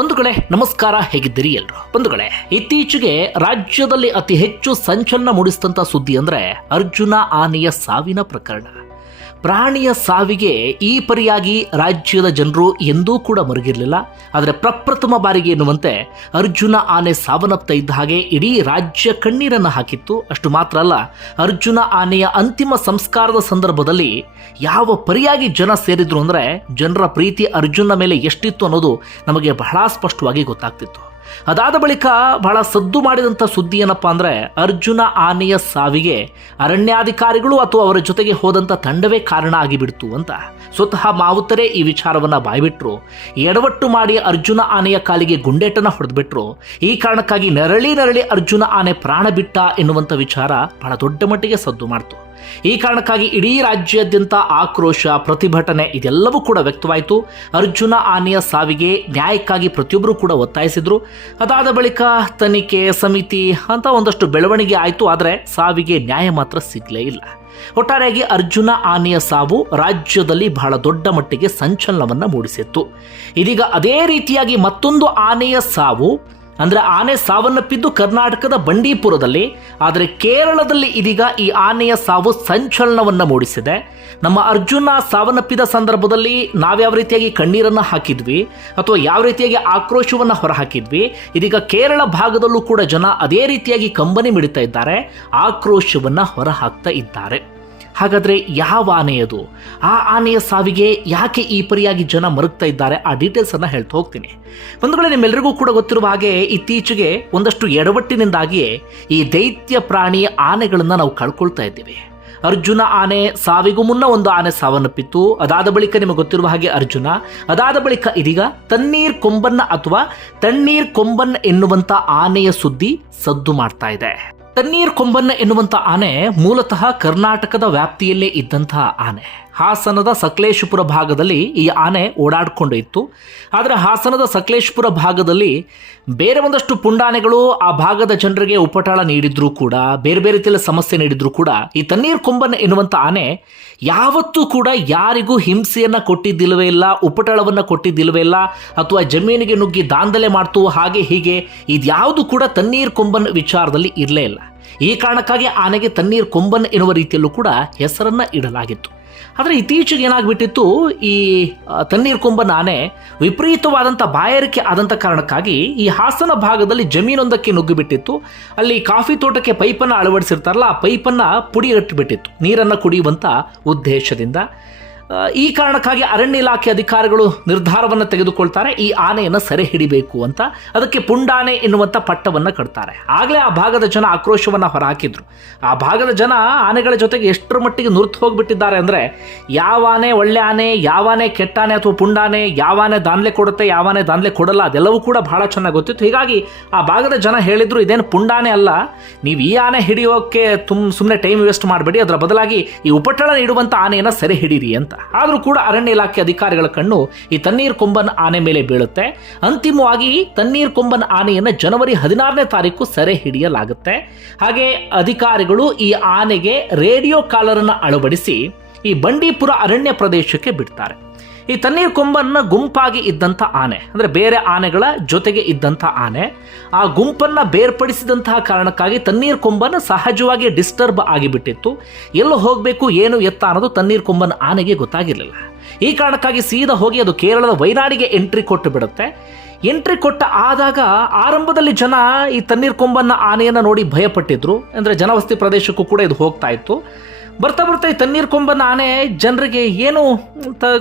ಬಂಧುಗಳೇ ನಮಸ್ಕಾರ, ಹೇಗಿದ್ದೀರಿ ಎಲ್ಲರೂ? ಬಂಧುಗಳೇ, ಇತ್ತೀಚೆಗೆ ರಾಜ್ಯದಲ್ಲಿ ಅತಿ ಹೆಚ್ಚು ಸಂಚಲನ ಮೂಡಿಸಿದಂಥ ಸುದ್ದಿ ಅಂದರೆ ಅರ್ಜುನ ಆನೆಯ ಸಾವಿನ ಪ್ರಕರಣ. ಪ್ರಾಣಿಯ ಸಾವಿಗೆ ಈ ಪರಿಯಾಗಿ ರಾಜ್ಯದ ಜನರು ಎಂದೂ ಕೂಡ ಮರುಗಿರಲಿಲ್ಲ. ಆದರೆ ಪ್ರಪ್ರಥಮ ಬಾರಿಗೆ ಎನ್ನುವಂತೆ ಅರ್ಜುನ ಆನೆ ಸಾವನ್ನಪ್ತಾ ಇದ್ದ ಹಾಗೆ ಇಡೀ ರಾಜ್ಯ ಕಣ್ಣೀರನ್ನು ಹಾಕಿತ್ತು. ಅಷ್ಟು ಮಾತ್ರ ಅಲ್ಲ, ಅರ್ಜುನ ಆನೆಯ ಅಂತಿಮ ಸಂಸ್ಕಾರದ ಸಂದರ್ಭದಲ್ಲಿ ಯಾವ ಪರಿಯಾಗಿ ಜನ ಸೇರಿದ್ರು ಅಂದರೆ ಜನರ ಪ್ರೀತಿ ಅರ್ಜುನ ಮೇಲೆ ಎಷ್ಟಿತ್ತು ಅನ್ನೋದು ನಮಗೆ ಬಹಳ ಸ್ಪಷ್ಟವಾಗಿ ಗೊತ್ತಾಗ್ತಿತ್ತು. ಅದಾದ ಬಳಿಕ ಬಹಳ ಸದ್ದು ಮಾಡಿದಂಥ ಸುದ್ದಿ ಏನಪ್ಪ ಅಂದರೆ ಅರ್ಜುನ ಆನೆಯ ಸಾವಿಗೆ ಅರಣ್ಯಾಧಿಕಾರಿಗಳು ಅಥವಾ ಅವರ ಜೊತೆಗೆ ಹೋದಂಥ ತಂಡವೇ ಕಾರಣ ಆಗಿಬಿಡ್ತು ಅಂತ ಸ್ವತಃ ಮಾವುತರೇ ಈ ವಿಚಾರವನ್ನು ಬಾಯ್ಬಿಟ್ರು. ಎಡವಟ್ಟು ಮಾಡಿ ಅರ್ಜುನ ಆನೆಯ ಕಾಲಿಗೆ ಗುಂಡೇಟನ್ನು ಹೊಡೆದ್ಬಿಟ್ರು. ಈ ಕಾರಣಕ್ಕಾಗಿ ನರಳಿ ಅರ್ಜುನ ಆನೆ ಪ್ರಾಣ ಬಿಟ್ಟ ಎನ್ನುವಂಥ ವಿಚಾರ ಬಹಳ ದೊಡ್ಡ ಮಟ್ಟಿಗೆ ಸದ್ದು ಮಾಡ್ತು. ಈ ಕಾರಣಕ್ಕಾಗಿ ಇಡೀ ರಾಜ್ಯಾದ್ಯಂತ ಆಕ್ರೋಶ, ಪ್ರತಿಭಟನೆ ಇದೆಲ್ಲವೂ ಕೂಡ ವ್ಯಕ್ತವಾಯಿತು. ಅರ್ಜುನ ಆನೆಯ ಸಾವಿಗೆ ನ್ಯಾಯಕ್ಕಾಗಿ ಪ್ರತಿಯೊಬ್ಬರು ಕೂಡ ಒತ್ತಾಯಿಸಿದ್ರು. ಅದಾದ ಬಳಿಕ ತನಿಖೆ ಸಮಿತಿ ಅಂತ ಒಂದಷ್ಟು ಬೆಳವಣಿಗೆ ಆಯಿತು. ಆದರೆ ಸಾವಿಗೆ ನ್ಯಾಯ ಮಾತ್ರ ಸಿಗಲೇ ಇಲ್ಲ. ಒಟ್ಟಾರೆಯಾಗಿ ಅರ್ಜುನ ಆನೆಯ ಸಾವು ರಾಜ್ಯದಲ್ಲಿ ಬಹಳ ದೊಡ್ಡ ಮಟ್ಟಿಗೆ ಸಂಚಲನವನ್ನು ಮೂಡಿಸಿತ್ತು. ಇದೀಗ ಅದೇ ರೀತಿಯಾಗಿ ಮತ್ತೊಂದು ಆನೆಯ ಸಾವು, ಅಂದರೆ ಆನೆ ಸಾವನ್ನಪ್ಪಿದ್ದು ಕರ್ನಾಟಕದ ಬಂಡೀಪುರದಲ್ಲಿ. ಆದರೆ ಕೇರಳದಲ್ಲಿ ಇದೀಗ ಈ ಆನೆಯ ಸಾವು ಸಂಚಲನವನ್ನು ಮೂಡಿಸಿದೆ. ನಮ್ಮ ಅರ್ಜುನ ಸಾವನ್ನಪ್ಪಿದ ಸಂದರ್ಭದಲ್ಲಿ ನಾವ್ಯಾವ ರೀತಿಯಾಗಿ ಕಣ್ಣೀರನ್ನು ಹಾಕಿದ್ವಿ ಅಥವಾ ಯಾವ ರೀತಿಯಾಗಿ ಆಕ್ರೋಶವನ್ನು ಹೊರಹಾಕಿದ್ವಿ, ಇದೀಗ ಕೇರಳ ಭಾಗದಲ್ಲೂ ಕೂಡ ಜನ ಅದೇ ರೀತಿಯಾಗಿ ಕಂಬನಿ ಮಿಡಿತಾ ಇದ್ದಾರೆ, ಆಕ್ರೋಶವನ್ನು ಹೊರಹಾಕ್ತಾ ಇದ್ದಾರೆ. ಹಾಗಾದರೆ ಯಾವ ಆನೆ ಅದು? ಆ ಆನೆಯ ಸಾವಿಗೆ ಯಾಕೆ ಈ ಪರಿಯಾಗಿ ಜನ ಮರುಗ್ತಾ ಇದ್ದಾರೆ? ಆ ಡೀಟೇಲ್ಸನ್ನು ಹೇಳ್ತಾ ಹೋಗ್ತೀನಿ. ಒಂದು ವೇಳೆ ನಿಮ್ಮೆಲ್ಲರಿಗೂ ಕೂಡ ಗೊತ್ತಿರುವ ಹಾಗೆ ಇತ್ತೀಚೆಗೆ ಒಂದಷ್ಟು ಎಡವಟ್ಟಿನಿಂದಾಗಿಯೇ ಈ ದೈತ್ಯ ಪ್ರಾಣಿ ಆನೆಗಳನ್ನು ನಾವು ಕಳ್ಕೊಳ್ತಾ ಇದ್ದೀವಿ. ಅರ್ಜುನ ಆನೆ ಸಾವಿಗೂ ಮುನ್ನ ಒಂದು ಆನೆ ಸಾವನ್ನಪ್ಪಿತ್ತು. ಅದಾದ ಬಳಿಕ ನಿಮಗೆ ಗೊತ್ತಿರುವ ಹಾಗೆ ಅರ್ಜುನ, ಅದಾದ ಬಳಿಕ ಇದೀಗ ತಣ್ಣೀರ್ ಕೊಂಬನ್ನ ಅಥವಾ ತಣ್ಣೀರ್ ಕೊಂಬನ್ ಎನ್ನುವಂಥ ಆನೆಯ ಸುದ್ದಿ ಸದ್ದು ಮಾಡ್ತಾ ಇದೆ. ತಣ್ಣೀರ್ ಕೊಂಬನ್ನ ಎನ್ನುವಂಥ ಆನೆ ಮೂಲತಃ ಕರ್ನಾಟಕದ ವ್ಯಾಪ್ತಿಯಲ್ಲೇ ಇದ್ದಂತಹ ಆನೆ. ಹಾಸನದ ಸಕಲೇಶಪುರ ಭಾಗದಲ್ಲಿ ಈ ಆನೆ ಓಡಾಡಿಕೊಂಡು ಇತ್ತು. ಆದರೆ ಹಾಸನದ ಸಕಲೇಶಪುರ ಭಾಗದಲ್ಲಿ ಬೇರೆ ಒಂದಷ್ಟು ಪುಂಡಾನೆಗಳು ಆ ಭಾಗದ ಜನರಿಗೆ ಉಪಟಳ ನೀಡಿದ್ರು ಕೂಡ, ಬೇರೆ ಬೇರೆ ರೀತಿಯಲ್ಲಿ ಸಮಸ್ಯೆ ನೀಡಿದ್ರು ಕೂಡ ಈ ತಣ್ಣೀರ್ ಕೊಂಬನ್ ಎನ್ನುವಂಥ ಆನೆ ಯಾವತ್ತೂ ಕೂಡ ಯಾರಿಗೂ ಹಿಂಸೆಯನ್ನು ಕೊಟ್ಟಿದ್ದಿಲ್ಲವೇ ಇಲ್ಲ, ಉಪಟಳವನ್ನು ಕೊಟ್ಟಿದ್ದಿಲ್ಲವೇ ಇಲ್ಲ, ಅಥವಾ ಜಮೀನಿಗೆ ನುಗ್ಗಿ ದಾಂಧಲೆ ಮಾಡ್ತು ಹಾಗೆ ಹೀಗೆ ಇದ್ಯಾವುದು ಕೂಡ ತಣ್ಣೀರ್ ಕೊಂಬನ್ ವಿಚಾರದಲ್ಲಿ ಇರಲೇ ಇಲ್ಲ. ಈ ಕಾರಣಕ್ಕಾಗಿ ಆನೆಗೆ ತಣ್ಣೀರ್ ಕೊಂಬನ್ ಎನ್ನುವ ರೀತಿಯಲ್ಲೂ ಕೂಡ ಹೆಸರನ್ನು ಇಡಲಾಗಿತ್ತು. ಆದರೆ ಇತ್ತೀಚೆಗೆ ಏನಾಗ್ಬಿಟ್ಟಿತ್ತು, ಈ ತಣ್ಣೀರ್ ಕೊಂಬನ್ ಆನೆ ವಿಪರೀತವಾದಂಥ ಬಾಯಾರಿಕೆ ಆದಂಥ ಕಾರಣಕ್ಕಾಗಿ ಈ ಹಾಸನ ಭಾಗದಲ್ಲಿ ಜಮೀನೊಂದಕ್ಕೆ ನುಗ್ಗಿಬಿಟ್ಟಿತ್ತು. ಅಲ್ಲಿ ಕಾಫಿ ತೋಟಕ್ಕೆ ಪೈಪನ್ನು ಅಳವಡಿಸಿರ್ತಾರಲ್ಲ, ಆ ಪೈಪನ್ನು ಪುಡಿಗಟ್ಟಿಬಿಟ್ಟಿತ್ತು ನೀರನ್ನು ಕುಡಿಯುವಂಥ ಉದ್ದೇಶದಿಂದ. ಈ ಕಾರಣಕ್ಕಾಗಿ ಅರಣ್ಯ ಇಲಾಖೆ ಅಧಿಕಾರಿಗಳು ನಿರ್ಧಾರವನ್ನು ತೆಗೆದುಕೊಳ್ತಾರೆ, ಈ ಆನೆಯನ್ನು ಸೆರೆ ಹಿಡಿಬೇಕು ಅಂತ. ಅದಕ್ಕೆ ಪುಂಡಾನೆ ಎನ್ನುವಂಥ ಪಟ್ಟವನ್ನು ಕಟ್ತಾರೆ. ಆಗಲೇ ಆ ಭಾಗದ ಜನ ಆಕ್ರೋಶವನ್ನು ಹೊರಹಾಕಿದ್ರು. ಆ ಭಾಗದ ಜನ ಆನೆಗಳ ಜೊತೆಗೆ ಎಷ್ಟರ ಮಟ್ಟಿಗೆ ನುರ್ತು ಹೋಗಿಬಿಟ್ಟಿದ್ದಾರೆ ಅಂದರೆ, ಯಾವ ಆನೆ ಒಳ್ಳೆ ಆನೆ, ಯಾವ ಆನೆ ಕೆಟ್ಟ ಆನೆ ಅಥವಾ ಪುಂಡಾನೆ, ಯಾವ ಆನೆ ದಾನ್ಲೆ ಕೊಡುತ್ತೆ, ಯಾವ ಆನೆ ದಾನ್ಲೆ ಕೊಡಲ್ಲ, ಅದೆಲ್ಲವೂ ಕೂಡ ಬಹಳ ಚೆನ್ನಾಗಿ ಗೊತ್ತಿತ್ತು. ಹೀಗಾಗಿ ಆ ಭಾಗದ ಜನ ಹೇಳಿದ್ರು, ಇದೇನು ಪುಂಡಾನೆ ಅಲ್ಲ, ನೀವು ಈ ಆನೆ ಹಿಡಿಯೋಕ್ಕೆ ಸುಮ್ಮನೆ ಟೈಮ್ ವೇಸ್ಟ್ ಮಾಡಬೇಡಿ, ಅದರ ಬದಲಾಗಿ ಈ ಉಪಟಳ ನೀಡುವಂಥ ಆನೆಯನ್ನು ಸೆರೆ ಹಿಡೀರಿ ಅಂತ. ಆದರೂ ಕೂಡ ಅರಣ್ಯ ಇಲಾಖೆ ಅಧಿಕಾರಿಗಳ ಕಣ್ಣು ಈ ತಣ್ಣೀರ್ ಕೊಂಬನ್ ಆನೆ ಮೇಲೆ ಬೀಳುತ್ತೆ. ಅಂತಿಮವಾಗಿ ತಣ್ಣೀರ್ ಕೊಂಬನ್ ಆನೆಯನ್ನು ಜನವರಿ 16ನೇ ತಾರೀಕು ಸೆರೆ ಹಿಡಿಯಲಾಗುತ್ತೆ. ಹಾಗೆ ಅಧಿಕಾರಿಗಳು ಈ ಆನೆಗೆ ರೇಡಿಯೋ ಕಾಲರ್ ಅನ್ನು ಅಳವಡಿಸಿ ಈ ಬಂಡೀಪುರ ಅರಣ್ಯ ಪ್ರದೇಶಕ್ಕೆ ಬಿಡ್ತಾರೆ. ಈ ತಣ್ಣೀರ್ ಕೊಂಬನ್ನ ಗುಂಪಾಗಿ ಇದ್ದಂಥ ಆನೆ, ಅಂದರೆ ಬೇರೆ ಆನೆಗಳ ಜೊತೆಗೆ ಇದ್ದಂಥ ಆನೆ, ಆ ಗುಂಪನ್ನು ಬೇರ್ಪಡಿಸಿದಂತಹ ಕಾರಣಕ್ಕಾಗಿ ತಣ್ಣೀರ್ ಕೊಂಬನ್ ಸಹಜವಾಗಿ ಡಿಸ್ಟರ್ಬ್ ಆಗಿಬಿಟ್ಟಿತ್ತು. ಎಲ್ಲೋ ಹೋಗಬೇಕು ಏನು ಎತ್ತ ಅನ್ನೋದು ತಣ್ಣೀರ್ ಕೊಂಬನ್ ಆನೆಗೆ ಗೊತ್ತಾಗಿರಲಿಲ್ಲ. ಈ ಕಾರಣಕ್ಕಾಗಿ ಸೀದಾ ಹೋಗಿ ಅದು ಕೇರಳದ ವೈನಾಡಿಗೆ ಎಂಟ್ರಿ ಕೊಟ್ಟು ಬಿಡುತ್ತೆ. ಎಂಟ್ರಿ ಕೊಟ್ಟ ಆದಾಗ ಆರಂಭದಲ್ಲಿ ಜನ ಈ ತಣ್ಣೀರ್ ಕೊಂಬನ್ನ ಆನೆಯನ್ನು ನೋಡಿ ಭಯಪಟ್ಟಿದ್ರು. ಅಂದರೆ ಜನವಸತಿ ಪ್ರದೇಶಕ್ಕೂ ಕೂಡ ಇದು ಹೋಗ್ತಾ ಇತ್ತು. ಬರ್ತಾ ಈ ತಣ್ಣೀರ್ ಕೊಂಬನ್ನ ಆನೆ ಜನರಿಗೆ ಏನು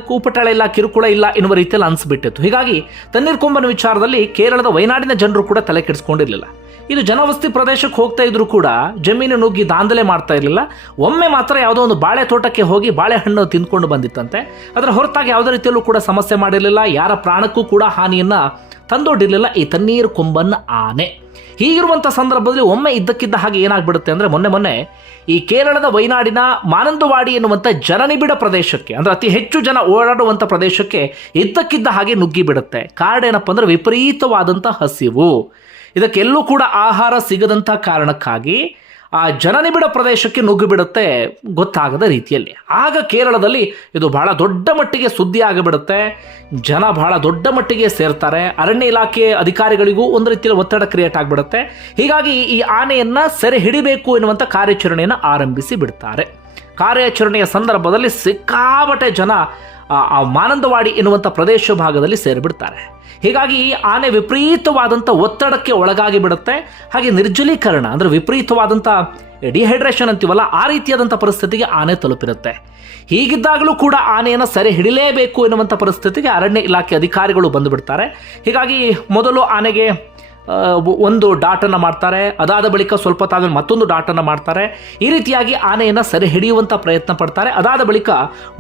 ಕೂಪಟಳ ಇಲ್ಲ, ಕಿರುಕುಳ ಇಲ್ಲ ಎನ್ನುವ ರೀತಿಯಲ್ಲಿ ಅನಿಸ್ಬಿಟ್ಟಿತ್ತು. ಹೀಗಾಗಿ ತಣ್ಣೀರ್ ಕೊಂಬನ ವಿಚಾರದಲ್ಲಿ ಕೇರಳದ ವೈನಾಡಿನ ಜನರು ಕೂಡ ತಲೆ ಕೆಡಿಸ್ಕೊಂಡಿರಲಿಲ್ಲ. ಇದು ಜನವಸತಿ ಪ್ರದೇಶಕ್ಕೆ ಹೋಗ್ತಾ ಇದ್ರು ಕೂಡ ಜಮೀನು ನುಗ್ಗಿ ದಾಂಧಲೆ ಮಾಡ್ತಾ ಇರಲಿಲ್ಲ. ಒಮ್ಮೆ ಮಾತ್ರ ಯಾವುದೋ ಒಂದು ಬಾಳೆ ತೋಟಕ್ಕೆ ಹೋಗಿ ಬಾಳೆಹಣ್ಣು ತಿಂದ್ಕೊಂಡು ಬಂದಿತ್ತಂತೆ. ಅದರ ಹೊರತಾಗಿ ಯಾವುದೇ ರೀತಿಯಲ್ಲೂ ಕೂಡ ಸಮಸ್ಯೆ ಮಾಡಿರಲಿಲ್ಲ. ಯಾರ ಪ್ರಾಣಕ್ಕೂ ಕೂಡ ಹಾನಿಯನ್ನು ತಂದೊಡ್ಡಿರಲಿಲ್ಲ ಈ ತಣ್ಣೀರ್ ಕೊಂಬನ್ನ ಆನೆ. ಹೀಗಿರುವಂಥ ಸಂದರ್ಭದಲ್ಲಿ ಒಮ್ಮೆ ಇದ್ದಕ್ಕಿದ್ದ ಹಾಗೆ ಏನಾಗ್ಬಿಡುತ್ತೆ ಅಂದರೆ, ಮೊನ್ನೆ ಈ ಕೇರಳದ ವೈನಾಡಿನ ಮಾನಂದವಾಡಿ ಎನ್ನುವಂಥ ಜನನಿಬಿಡ ಪ್ರದೇಶಕ್ಕೆ, ಅಂದರೆ ಅತಿ ಹೆಚ್ಚು ಜನ ಓಡಾಡುವಂಥ ಪ್ರದೇಶಕ್ಕೆ ಇದ್ದಕ್ಕಿದ್ದ ಹಾಗೆ ನುಗ್ಗಿ ಬಿಡುತ್ತೆ. ಕಾರಣ ಏನಪ್ಪ ಅಂದರೆ ವಿಪರೀತವಾದಂಥ ಹಸಿವು. ಇದಕ್ಕೆಲ್ಲೂ ಕೂಡ ಆಹಾರ ಸಿಗದಂಥ ಕಾರಣಕ್ಕಾಗಿ ಆ ಜನನಿಬಿಡ ಪ್ರದೇಶಕ್ಕೆ ನುಗ್ಗಿ ಬಿಡುತ್ತೆ ಗೊತ್ತಾಗದ ರೀತಿಯಲ್ಲಿ. ಆಗ ಕೇರಳದಲ್ಲಿ ಇದು ಬಹಳ ದೊಡ್ಡ ಮಟ್ಟಿಗೆ ಸುದ್ದಿ ಆಗಿಬಿಡುತ್ತೆ. ಜನ ಬಹಳ ದೊಡ್ಡ ಮಟ್ಟಿಗೆ ಸೇರ್ತಾರೆ. ಅರಣ್ಯ ಇಲಾಖೆ ಅಧಿಕಾರಿಗಳಿಗೂ ಒಂದು ರೀತಿಯಲ್ಲಿ ಒತ್ತಡ ಕ್ರಿಯೇಟ್ ಆಗಿಬಿಡುತ್ತೆ. ಹೀಗಾಗಿ ಈ ಆನೆಯನ್ನು ಸೆರೆ ಹಿಡಿಬೇಕು ಎನ್ನುವಂಥ ಕಾರ್ಯಾಚರಣೆಯನ್ನು ಆರಂಭಿಸಿ ಬಿಡ್ತಾರೆ. ಕಾರ್ಯಾಚರಣೆಯ ಸಂದರ್ಭದಲ್ಲಿ ಸಿಕ್ಕಾಪಟ್ಟೆ ಜನ ಮಾನಂದವಾಡಿ ಎನ್ನುವಂಥ ಪ್ರದೇಶ ಭಾಗದಲ್ಲಿ ಸೇರಿಬಿಡ್ತಾರೆ. ಹೀಗಾಗಿ ಈ ಆನೆ ವಿಪರೀತವಾದಂಥ ಒತ್ತಡಕ್ಕೆ ಒಳಗಾಗಿ ಬಿಡುತ್ತೆ. ಹಾಗೆ ನಿರ್ಜಲೀಕರಣ ಅಂದರೆ ವಿಪರೀತವಾದಂಥ ಡಿಹೈಡ್ರೇಷನ್ ಅಂತೀವಲ್ಲ, ಆ ರೀತಿಯಾದಂಥ ಪರಿಸ್ಥಿತಿಗೆ ಆನೆ ತಲುಪಿರುತ್ತೆ. ಹೀಗಿದ್ದಾಗಲೂ ಕೂಡ ಆನೆಯನ್ನು ಸೆರೆ ಹಿಡಿಲೇಬೇಕು ಎನ್ನುವಂಥ ಪರಿಸ್ಥಿತಿಗೆ ಅರಣ್ಯ ಇಲಾಖೆ ಅಧಿಕಾರಿಗಳು ಬಂದುಬಿಡ್ತಾರೆ. ಹೀಗಾಗಿ ಮೊದಲು ಆನೆಗೆ ಒಂದು ಡಾಟನ್ನು ಮಾಡ್ತಾರೆ. ಅದಾದ ಬಳಿಕ ಸ್ವಲ್ಪ ತಾವೇನು ಮತ್ತೊಂದು ಡಾಟನ್ನು ಮಾಡ್ತಾರೆ. ಈ ರೀತಿಯಾಗಿ ಆನೆಯನ್ನು ಸೆರೆ ಹಿಡಿಯುವಂಥ ಪ್ರಯತ್ನ ಪಡ್ತಾರೆ. ಅದಾದ ಬಳಿಕ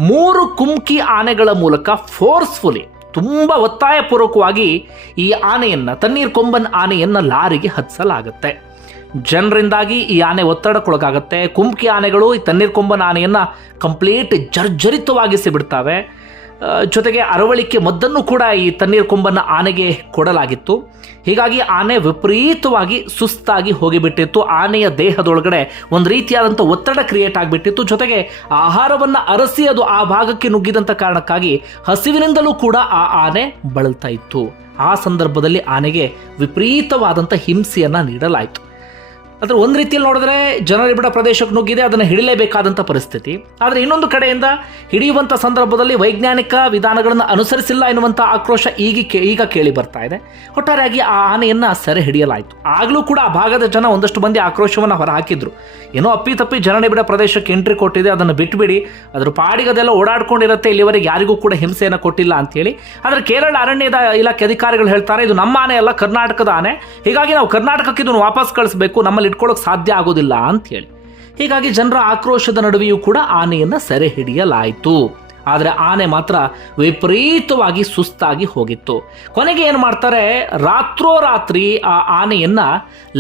3 ಕುಮ್ಕಿ ಆನೆಗಳ ಮೂಲಕ ಫೋರ್ಸ್ಫುಲಿ ತುಂಬ ಒತ್ತಾಯಪೂರ್ವಕವಾಗಿ ಈ ಆನೆಯನ್ನು, ತಣ್ಣೀರ್ ಕೊಂಬನ್ ಆನೆಯನ್ನು ಲಾರಿಗೆ ಹತ್ತಿಸಲಾಗುತ್ತೆ. ಜನರಿಂದಾಗಿ ಈ ಆನೆ ಒತ್ತಡಕ್ಕೊಳಗಾಗುತ್ತೆ. ಕುಮ್ಕಿ ಆನೆಗಳು ಈ ತಣ್ಣೀರ್ ಕೊಂಬನ್ ಆನೆಯನ್ನು ಕಂಪ್ಲೀಟ್ ಜರ್ಜರಿತವಾಗಿಸಿ ಬಿಡ್ತವೆ. ಜೊತೆಗೆ ಅರವಳಿಕೆ ಮದ್ದನ್ನು ಕೂಡ ಈ ತಣ್ಣೀರ್ ಕೊಂಬನ್ನ ಆನೆಗೆ ಕೊಡಲಾಗಿತ್ತು. ಹೀಗಾಗಿ ಆನೆ ವಿಪರೀತವಾಗಿ ಸುಸ್ತಾಗಿ ಹೋಗಿಬಿಟ್ಟಿತ್ತು. ಆನೆಯ ದೇಹದೊಳಗಡೆ ಒಂದು ರೀತಿಯಾದಂಥ ಒತ್ತಡ ಕ್ರಿಯೇಟ್ ಆಗಿಬಿಟ್ಟಿತ್ತು. ಜೊತೆಗೆ ಆಹಾರವನ್ನು ಅರಸಿ ಅದು ಆ ಭಾಗಕ್ಕೆ ನುಗ್ಗಿದಂಥ ಕಾರಣಕ್ಕಾಗಿ ಹಸಿವಿನಿಂದಲೂ ಕೂಡ ಆ ಆನೆ ಬಳಲ್ತಾ ಇತ್ತು. ಆ ಸಂದರ್ಭದಲ್ಲಿ ಆನೆಗೆ ವಿಪರೀತವಾದಂಥ ಹಿಂಸೆಯನ್ನು ನೀಡಲಾಯಿತು. ಆದರೆ ಒಂದು ರೀತಿಯಲ್ಲಿ ನೋಡಿದ್ರೆ ಜನನಿಬಿಡ ಪ್ರದೇಶಕ್ಕೆ ನುಗ್ಗಿದೆ, ಅದನ್ನು ಹಿಡಿಯಲೇಬೇಕಾದಂಥ ಪರಿಸ್ಥಿತಿ. ಆದರೆ ಇನ್ನೊಂದು ಕಡೆಯಿಂದ ಹಿಡಿಯುವಂಥ ಸಂದರ್ಭದಲ್ಲಿ ವೈಜ್ಞಾನಿಕ ವಿಧಾನಗಳನ್ನು ಅನುಸರಿಸಿಲ್ಲ ಎನ್ನುವಂಥ ಆಕ್ರೋಶ ಈಗ ಕೇಳಿ ಬರ್ತಾ ಇದೆ. ಒಟ್ಟಾರೆಯಾಗಿ ಆ ಆನೆಯನ್ನು ಸೆರೆ ಹಿಡಿಯಲಾಯಿತು. ಆಗಲೂ ಕೂಡ ಆ ಭಾಗದ ಜನ ಒಂದಷ್ಟು ಮಂದಿ ಆಕ್ರೋಶವನ್ನು ಹೊರಹಾಕಿದ್ರು. ಏನೋ ಅಪ್ಪಿತಪ್ಪಿ ಜನನಿಬಿಡ ಪ್ರದೇಶಕ್ಕೆ ಎಂಟ್ರಿ ಕೊಟ್ಟಿದೆ, ಅದನ್ನು ಬಿಟ್ಟುಬಿಡಿ, ಅದ್ರ ಪಾಡಿಗೆ ಅದೆಲ್ಲ ಓಡಾಡ್ಕೊಂಡಿರುತ್ತೆ, ಇಲ್ಲಿವರೆಗೆ ಯಾರಿಗೂ ಕೂಡ ಹಿಂಸೆಯನ್ನು ಕೊಟ್ಟಿಲ್ಲ ಅಂತೇಳಿ. ಆದರೆ ಕೇರಳ ಅರಣ್ಯದ ಇಲಾಖೆ ಅಧಿಕಾರಿಗಳು ಹೇಳ್ತಾರೆ, ಇದು ನಮ್ಮ ಆನೆ ಅಲ್ಲ, ಕರ್ನಾಟಕದ ಆನೆ. ಹೀಗಾಗಿ ನಾವು ಕರ್ನಾಟಕಕ್ಕೆ ಇದನ್ನು ವಾಪಸ್ ಕಳಿಸಬೇಕು, ನಮ್ಮಲ್ಲಿ ಇಟ್ಕೊಳ್ಳೋಕೆ ಸಾಧ್ಯ ಆಗೋದಿಲ್ಲ ಅಂತ ಹೇಳಿ. ಹೀಗಾಗಿ ಜನರ ಆಕ್ರೋಶದ ನಡುವೆಯೂ ಕೂಡ ಆನೆಯನ್ನು ಸೆರೆ ಹಿಡಿಯಲಾಯಿತು. ಆದರೆ ಆನೆ ಮಾತ್ರ ವಿಪರೀತವಾಗಿ ಸುಸ್ತಾಗಿ ಹೋಗಿತ್ತು. ಕೊನೆಗೆ ಏನು ಮಾಡ್ತಾರೆ, ರಾತ್ರೋರಾತ್ರಿ ಆ ಆನೆಯನ್ನು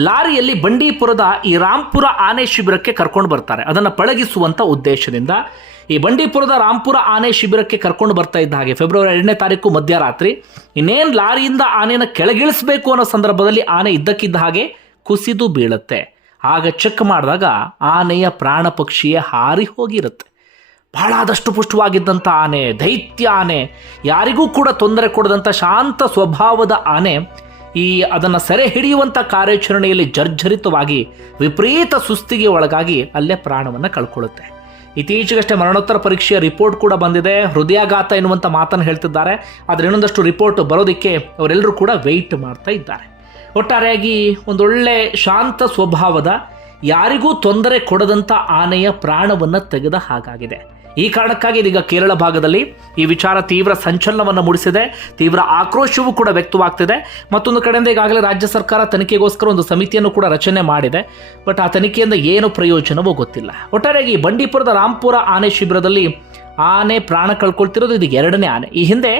ಲಾರಿಯಲ್ಲಿ ಬಂಡೀಪುರದ ಈ ರಾಂಪುರ ಆನೆ ಶಿಬಿರಕ್ಕೆ ಕರ್ಕೊಂಡು ಬರ್ತಾರೆ, ಅದನ್ನು ಪಳಗಿಸುವಂಥ ಉದ್ದೇಶದಿಂದ. ಈ ಬಂಡೀಪುರದ ರಾಂಪುರ ಆನೆ ಶಿಬಿರಕ್ಕೆ ಕರ್ಕೊಂಡು ಬರ್ತಾ ಇದ್ದ ಹಾಗೆ ಫೆಬ್ರವರಿ 2ನೇ ತಾರೀಕು ಮಧ್ಯರಾತ್ರಿ ಇನ್ನೇನು ಲಾರಿಯಿಂದ ಆನೆಯನ್ನು ಕೆಳಗಿಳಿಸಬೇಕು ಅನ್ನೋ ಸಂದರ್ಭದಲ್ಲಿ ಆನೆ ಇದ್ದಕ್ಕಿದ್ದ ಹಾಗೆ ಕುಸಿದು ಬೀಳುತ್ತೆ. ಆಗ ಚೆಕ್ ಮಾಡಿದಾಗ ಆನೆಯ ಪ್ರಾಣ ಪಕ್ಷಿಯೇ ಹಾರಿ ಹೋಗಿರುತ್ತೆ. ಬಹಳ ದಷ್ಟಪುಷ್ಟವಾಗಿದ್ದಂಥ ಆನೆ, ದೈತ್ಯ ಆನೆ, ಯಾರಿಗೂ ಕೂಡ ತೊಂದರೆ ಕೊಡದಂಥ ಶಾಂತ ಸ್ವಭಾವದ ಆನೆ ಅದನ್ನು ಸೆರೆ ಹಿಡಿಯುವಂಥ ಕಾರ್ಯಾಚರಣೆಯಲ್ಲಿ ಜರ್ಜರಿತವಾಗಿ ವಿಪರೀತ ಸುಸ್ತಿಗೆ ಒಳಗಾಗಿ ಅಲ್ಲೇ ಪ್ರಾಣವನ್ನು ಕಳ್ಕೊಳ್ಳುತ್ತೆ. ಇತ್ತೀಚೆಗಷ್ಟೇ ಮರಣೋತ್ತರ ಪರೀಕ್ಷೆಯ ರಿಪೋರ್ಟ್ ಕೂಡ ಬಂದಿದೆ. ಹೃದಯಾಘಾತ ಎನ್ನುವಂಥ ಮಾತನ್ನು ಹೇಳ್ತಿದ್ದಾರೆ. ಆದರೆ ಇನ್ನೊಂದಷ್ಟು ರಿಪೋರ್ಟ್ ಬರೋದಕ್ಕೆ ಅವರೆಲ್ಲರೂ ಕೂಡ ವೆಯ್ಟ್ ಮಾಡ್ತಾ ಇದ್ದಾರೆ. ಒಟ್ಟಾರೆಯಾಗಿ ಒಂದೊಳ್ಳೆ ಶಾಂತ ಸ್ವಭಾವದ, ಯಾರಿಗೂ ತೊಂದರೆ ಕೊಡದಂಥ ಆನೆಯ ಪ್ರಾಣವನ್ನು ತೆಗೆದ ಹಾಗಾಗಿದೆ. ಈ ಕಾರಣಕ್ಕಾಗಿ ಇದೀಗ ಕೇರಳ ಭಾಗದಲ್ಲಿ ಈ ವಿಚಾರ ತೀವ್ರ ಸಂಚಲನವನ್ನು ಮೂಡಿಸಿದೆ, ತೀವ್ರ ಆಕ್ರೋಶವೂ ಕೂಡ ವ್ಯಕ್ತವಾಗ್ತಿದೆ. ಮತ್ತೊಂದು ಕಡೆಯಿಂದ ಈಗಾಗಲೇ ರಾಜ್ಯ ಸರ್ಕಾರ ತನಿಖೆಗೋಸ್ಕರ ಒಂದು ಸಮಿತಿಯನ್ನು ಕೂಡ ರಚನೆ ಮಾಡಿದೆ. ಬಟ್ ಆ ತನಿಖೆಯಿಂದ ಏನು ಪ್ರಯೋಜನವೋ ಗೊತ್ತಿಲ್ಲ. ಒಟ್ಟಾರೆಯಾಗಿ ಬಂಡೀಪುರದ ರಾಂಪುರ ಆನೆ ಶಿಬಿರದಲ್ಲಿ ಆನೆ ಪ್ರಾಣ ಕಳ್ಕೊಳ್ತಿರೋದು ಇದು 2ನೇ ಆನೆ. ಈ ಹಿಂದೆ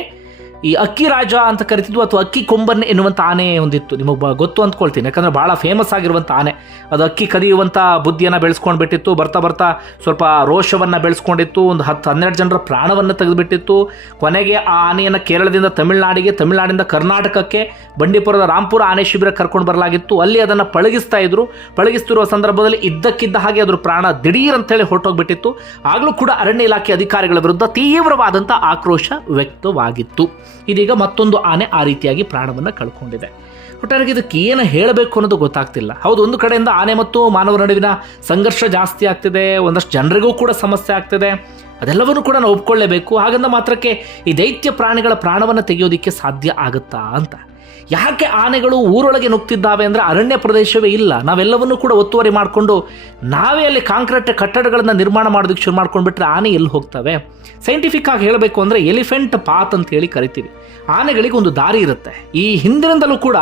ಈ ಅಕ್ಕಿ ರಾಜ ಅಂತ ಕರಿತಿದ್ವು, ಅಥವಾ ಅಕ್ಕಿ ಕೊಂಬನ್ ಎನ್ನುವಂಥ ಆನೆ ಒಂದಿತ್ತು, ನಿಮಗೆ ಗೊತ್ತು ಅಂದ್ಕೊಳ್ತೀನಿ, ಯಾಕಂದರೆ ಭಾಳ ಫೇಮಸ್ ಆಗಿರುವಂಥ ಆನೆ. ಅದು ಅಕ್ಕಿ ಕದಿಯುವಂಥ ಬುದ್ಧಿಯನ್ನು ಬೆಳೆಸ್ಕೊಂಡು ಬಿಟ್ಟಿತ್ತು. ಬರ್ತಾ ಬರ್ತಾ ಸ್ವಲ್ಪ ರೋಷವನ್ನು ಬೆಳೆಸ್ಕೊಂಡಿತ್ತು. ಒಂದು 10-12 ಜನರ ಪ್ರಾಣವನ್ನು ತೆಗೆದುಬಿಟ್ಟಿತ್ತು. ಕೊನೆಗೆ ಆ ಆನೆಯನ್ನು ಕೇರಳದಿಂದ ತಮಿಳುನಾಡಿಂದ ಕರ್ನಾಟಕಕ್ಕೆ ಬಂಡೀಪುರದ ರಾಂಪುರ ಆನೆ ಶಿಬಿರ ಕರ್ಕೊಂಡು ಬರಲಾಗಿತ್ತು. ಅಲ್ಲಿ ಅದನ್ನು ಪಳಗಿಸ್ತಿರುವ ಸಂದರ್ಭದಲ್ಲಿ ಇದ್ದಕ್ಕಿದ್ದ ಹಾಗೆ ಅದ್ರ ಪ್ರಾಣ ದಿಢೀರ್ ಅಂತೇಳಿ ಹೊರಟೋಗ್ಬಿಟ್ಟಿತ್ತು. ಆಗಲೂ ಕೂಡ ಅರಣ್ಯ ಇಲಾಖೆ ಅಧಿಕಾರಿಗಳ ವಿರುದ್ಧ ತೀವ್ರವಾದಂಥ ಆಕ್ರೋಶ ವ್ಯಕ್ತವಾಗಿತ್ತು. ಇದೀಗ ಮತ್ತೊಂದು ಆನೆ ಆ ರೀತಿಯಾಗಿ ಪ್ರಾಣವನ್ನು ಕಳ್ಕೊಂಡಿದೆ. ಒಟ್ಟಾರೆ ಇದಕ್ಕೆ ಏನು ಹೇಳಬೇಕು ಅನ್ನೋದು ಗೊತ್ತಾಗ್ತಿಲ್ಲ. ಹೌದು, ಒಂದು ಕಡೆಯಿಂದ ಆನೆ ಮತ್ತು ಮಾನವರ ನಡುವಿನ ಸಂಘರ್ಷ ಜಾಸ್ತಿ ಆಗ್ತಿದೆ, ಒಂದಷ್ಟು ಜನರಿಗೂ ಕೂಡ ಸಮಸ್ಯೆ ಆಗ್ತಿದೆ. ಅದೆಲ್ಲವನ್ನೂ ಕೂಡ ನಾವು ಒಪ್ಕೊಳ್ಳೇಬೇಕು. ಹಾಗಂದ ಮಾತ್ರಕ್ಕೆ ಈ ದೈತ್ಯ ಪ್ರಾಣಿಗಳ ಪ್ರಾಣವನ್ನು ತೆಗೆಯೋದಕ್ಕೆ ಸಾಧ್ಯ ಆಗುತ್ತಾ ಅಂತ. ಯಾಕೆ ಆನೆಗಳು ಊರೊಳಗೆ ನುಗ್ತಿದ್ದಾವೆ ಅಂದರೆ ಅರಣ್ಯ ಪ್ರದೇಶವೇ ಇಲ್ಲ. ನಾವೆಲ್ಲವನ್ನೂ ಕೂಡ ಒತ್ತುವರಿ ಮಾಡಿಕೊಂಡು ನಾವೇ ಅಲ್ಲಿ ಕಾಂಕ್ರೀಟ್ ಕಟ್ಟಡಗಳನ್ನು ನಿರ್ಮಾಣ ಮಾಡೋದಕ್ಕೆ ಶುರು ಮಾಡ್ಕೊಂಡ್ಬಿಟ್ರೆ ಆನೆ ಎಲ್ಲಿ ಹೋಗ್ತವೆ? ಸೈಂಟಿಫಿಕ್ ಆಗಿ ಹೇಳಬೇಕು ಅಂದರೆ ಎಲಿಫೆಂಟ್ ಪಾತ್ ಅಂತ ಹೇಳಿ ಕರಿತೀವಿ. ಆನೆಗಳಿಗೆ ಒಂದು ದಾರಿ ಇರುತ್ತೆ. ಈ ಹಿಂದಿನಿಂದಲೂ ಕೂಡ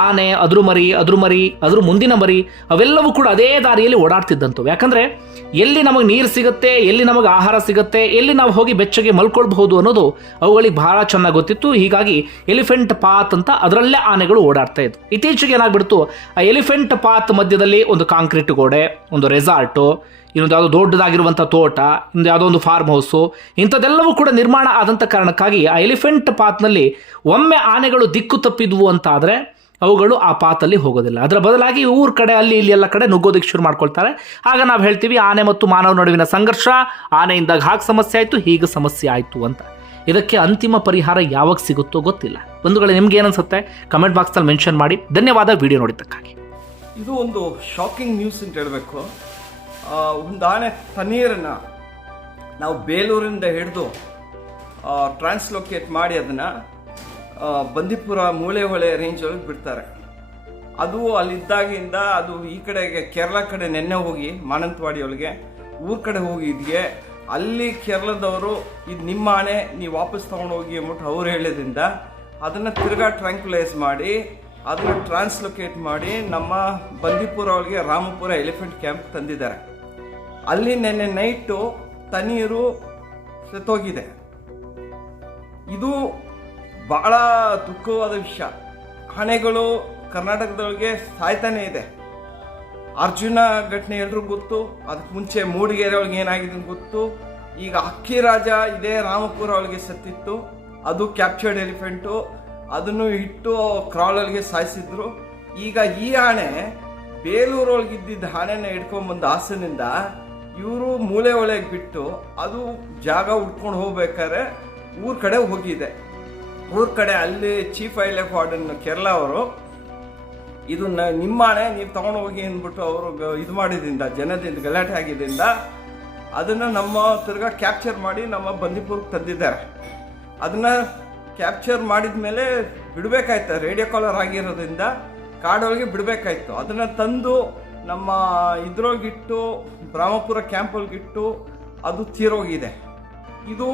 ಆನೆ, ಅದ್ರ ಮುಂದಿನ ಮರಿ ಅವೆಲ್ಲವೂ ಕೂಡ ಅದೇ ದಾರಿಯಲ್ಲಿ ಓಡಾಡ್ತಿದ್ದಂಥವು. ಯಾಕಂದರೆ ಎಲ್ಲಿ ನಮಗೆ ನೀರು ಸಿಗುತ್ತೆ, ಎಲ್ಲಿ ನಮಗೆ ಆಹಾರ ಸಿಗುತ್ತೆ, ಎಲ್ಲಿ ನಾವು ಹೋಗಿ ಬೆಚ್ಚಗೆ ಮಲ್ಕೊಳ್ಬಹುದು ಅನ್ನೋದು ಅವುಗಳಿಗೆ ಬಹಳ ಚೆನ್ನಾಗಿ ಗೊತ್ತಿತ್ತು. ಹೀಗಾಗಿ ಎಲಿಫೆಂಟ್ ಪಾತ್ ಅಂತ ಅದರಲ್ಲೇ ಆನೆಗಳು ಓಡಾಡ್ತಾ ಇದ್ವು. ಇತ್ತೀಚೆಗೆ ಏನಾಗ್ಬಿಡ್ತು, ಆ ಎಲಿಫೆಂಟ್ ಪಾತ್ ಮಧ್ಯದಲ್ಲಿ ಒಂದು ಕಾಂಕ್ರೀಟ್ ಗೋಡೆ, ಒಂದು ರೆಸಾರ್ಟು, ಇನ್ನೊಂದು ಯಾವುದೋ ದೊಡ್ಡದಾಗಿರುವಂಥ ತೋಟ, ಇನ್ನೊಂದು ಯಾವುದೋ ಒಂದು ಫಾರ್ಮ್ ಹೌಸು, ಇಂಥದ್ದೆಲ್ಲವೂ ಕೂಡ ನಿರ್ಮಾಣ ಆದಂಥ ಕಾರಣಕ್ಕಾಗಿ ಆ ಎಲಿಫೆಂಟ್ ಪಾತ್ನಲ್ಲಿ ಒಮ್ಮೆ ಆನೆಗಳು ದಿಕ್ಕು ತಪ್ಪಿದ್ವು ಅಂತ ಆದರೆ ಅವುಗಳು ಆ ಪಾತಲ್ಲಿ ಹೋಗೋದಿಲ್ಲ. ಅದರ ಬದಲಾಗಿ ಊರ ಕಡೆ ಅಲ್ಲಿ ಇಲ್ಲಿ ಎಲ್ಲ ಕಡೆ ನುಗ್ಗೋದಕ್ಕೆ ಶುರು ಮಾಡ್ಕೊಳ್ತಾರೆ. ಆಗ ನಾವು ಹೇಳ್ತೀವಿ ಆನೆ ಮತ್ತು ಮಾನವ ನಡುವಿನ ಸಂಘರ್ಷ, ಆನೆಯಿಂದಾಗ ಹಾಗೆ ಸಮಸ್ಯೆ ಆಯಿತು, ಹೀಗೆ ಸಮಸ್ಯೆ ಆಯಿತು ಅಂತ. ಇದಕ್ಕೆ ಅಂತಿಮ ಪರಿಹಾರ ಯಾವಾಗ ಸಿಗುತ್ತೋ ಗೊತ್ತಿಲ್ಲ. ಬಂಧುಗಳೇ, ನಿಮ್ಗೆ ಏನನ್ಸುತ್ತೆ ಕಮೆಂಟ್ ಬಾಕ್ಸಲ್ಲಿ ಮೆನ್ಷನ್ ಮಾಡಿ. ಧನ್ಯವಾದ ವಿಡಿಯೋ ನೋಡಿದ್ದಕ್ಕಾಗಿ. ಇದು ಒಂದು ಶಾಕಿಂಗ್ ನ್ಯೂಸ್ ಅಂತ ಹೇಳಬೇಕು. ಒಂದು ಆನೆ ತಣ್ಣೀರನ್ನು ನಾವು ಬೇಲೂರಿಂದ ಹಿಡಿದು ಟ್ರಾನ್ಸ್ಲೋಕೇಟ್ ಮಾಡಿ ಅದನ್ನು ಬಂದೀಪುರ ಮೂಳೆಹೊಳೆ ರೇಂಜ್ ಒಳಗೆ ಬಿಡ್ತಾರೆ. ಅದು ಅಲ್ಲಿದ್ದಾಗಿಂದ ಅದು ಈ ಕಡೆಗೆ ಕೇರಳ ಕಡೆ ನೆನ್ನೆ ಹೋಗಿ ಮಾನಂತವಾಡಿ ಒಳಗೆ ಊರ ಕಡೆ ಹೋಗಿದ್ಗೆ ಅಲ್ಲಿ ಕೇರಳದವರು ಇದು ನಿಮ್ಮ ಆನೆ ನೀವು ವಾಪಸ್ ತೊಗೊಂಡು ಹೋಗಿ ಅಂದ್ಬಿಟ್ಟು ಅವ್ರು ಹೇಳಿದ್ರಿಂದ ಅದನ್ನು ತಿರ್ಗಾ ಟ್ರ್ಯಾಂಕ್ಯುಲೈಸ್ ಮಾಡಿ ಅದನ್ನು ಟ್ರಾನ್ಸ್ಲೊಕೇಟ್ ಮಾಡಿ ನಮ್ಮ ಬಂದೀಪುರ ಒಳಗೆ ರಾಮಪುರ ಎಲಿಫೆಂಟ್ ಕ್ಯಾಂಪ್ ತಂದಿದ್ದಾರೆ. ಅಲ್ಲಿ ನೆನ್ನೆ ನೈಟು ತಣ್ಣೀರು ಸತ್ತೋಗಿದೆ. ಇದು ಬಹಳ ದುಃಖವಾದ ವಿಷಯ. ಆನೆಗಳು ಕರ್ನಾಟಕದೊಳಗೆ ಸಾಯ್ತಾನೆ ಇದೆ. ಅರ್ಜುನ ಘಟನೆ ಎಲ್ರಿಗೂ ಗೊತ್ತು, ಅದಕ್ಕೆ ಮುಂಚೆ ಮೂಡಿಗೆರೆ ಒಳಗೆ ಏನಾಗಿದೆ ಗೊತ್ತು. ಈಗ ಅಕ್ಕಿ ರಾಜ ಇದೇ ರಾಮಪುರ ಒಳಗೆ ಸತ್ತಿತ್ತು, ಅದು ಕ್ಯಾಪ್ಚರ್ಡ್ ಎಲಿಫೆಂಟು, ಅದನ್ನು ಇಟ್ಟು ಕ್ರಾಲಲ್ಗೆ ಸಾಯಿಸಿದ್ರು. ಈಗ ಈ ಆನೆ ಬೇಲೂರೊಳಗಿದ್ದಿದ್ದ ಆನೆನ ಹಿಡ್ಕೊಂಡ್ಬಂದು ಹಾಸನಿಂದ ಇವರು ಮೂಲೆ ಒಳಗೆ ಬಿಟ್ಟು ಅದು ಜಾಗ ಉಟ್ಕೊಂಡು ಹೋಗ್ಬೇಕಾದ್ರೆ ಊರ ಕಡೆ ಹೋಗಿದೆ. ಊರ ಕಡೆ ಅಲ್ಲಿ chief wild life warden Kerala ಅವರು ಇದು ನಿಮ್ಮ ಆನೆ ನೀವು ತಗೊಂಡು ಹೋಗಿ ಅಂದ್ಬಿಟ್ಟು ಅವರು ಇದು ಮಾಡಿದ್ರಿಂದ ಜನದಿಂದ ಗಲಾಟೆ ಆಗಿದ್ದರಿಂದ ಅದನ್ನು ನಮ್ಮ ತಿರ್ಗಾ ಕ್ಯಾಪ್ಚರ್ ಮಾಡಿ ನಮ್ಮ ಬಂದೀಪುರಕ್ಕೆ ತಂದಿದ್ದಾರೆ. ಅದನ್ನು ಕ್ಯಾಪ್ಚರ್ ಮಾಡಿದ ಮೇಲೆ ಬಿಡಬೇಕಾಯ್ತು, ರೇಡಿಯೋ ಕಾಲರ್ ಆಗಿರೋದ್ರಿಂದ ಕಾಡೊಳಗೆ ಬಿಡಬೇಕಾಯ್ತು. ಅದನ್ನು ತಂದು ನಮ್ಮ ಇದ್ರೊಳಗಿಟ್ಟು ರಾಮಪುರ ಕ್ಯಾಂಪೊಳಗಿಟ್ಟು ಅದು ತೀರೋಗಿದೆ. ಇದು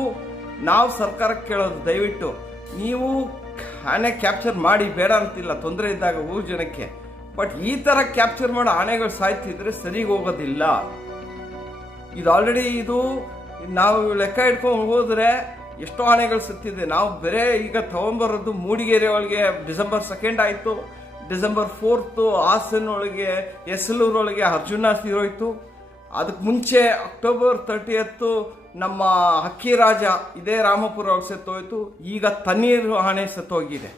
ನಾವು ಸರ್ಕಾರಕ್ಕೆ ಕೇಳೋದು, ದಯವಿಟ್ಟು ನೀವು ಆನೆ ಕ್ಯಾಪ್ಚರ್ ಮಾಡಿ, ಬೇಡ ಅಂತಿಲ್ಲ, ತೊಂದರೆ ಇದ್ದಾಗ ಊರು ಜನಕ್ಕೆ. ಬಟ್ ಈ ಥರ ಕ್ಯಾಪ್ಚರ್ ಮಾಡೋ ಆನೆಗಳು ಸಾಯ್ತಿದ್ರೆ ಸರಿಗೆ ಹೋಗೋದಿಲ್ಲ. ಇದು ಆಲ್ರೆಡಿ ಇದು ನಾವು ಲೆಕ್ಕ ಇಟ್ಕೊಂಡು ಹೋದರೆ ಎಷ್ಟೋ ಆನೆಗಳು ಸತ್ತಿದೆ. ನಾವು ಬೇರೆ ಈಗ ತಗೊಂಬರೋದು ಮೂಡಿಗೆರೆ ಒಳಗೆ ಡಿಸೆಂಬರ್ 2 ಆಯಿತು, ಡಿಸೆಂಬರ್ 4 ಹಾಸನ ಒಳಗೆ ಎಸಲೂರೊಳಗೆ ಅರ್ಜುನ ತೀರೋಯ್ತು. ಅದಕ್ಕೆ ಮುಂಚೆ ಅಕ್ಟೋಬರ್ 30 ನಮ್ಮ ಅಕ್ಕಿ ರಾಜ ಇದೇ ರಾಮಪುರ ಒಳಗೆ ಸತ್ತೋಯ್ತು. ಈಗ ತಣ್ಣೀರು ಆನೆ ಸತ್ತೋಗಿದೆ.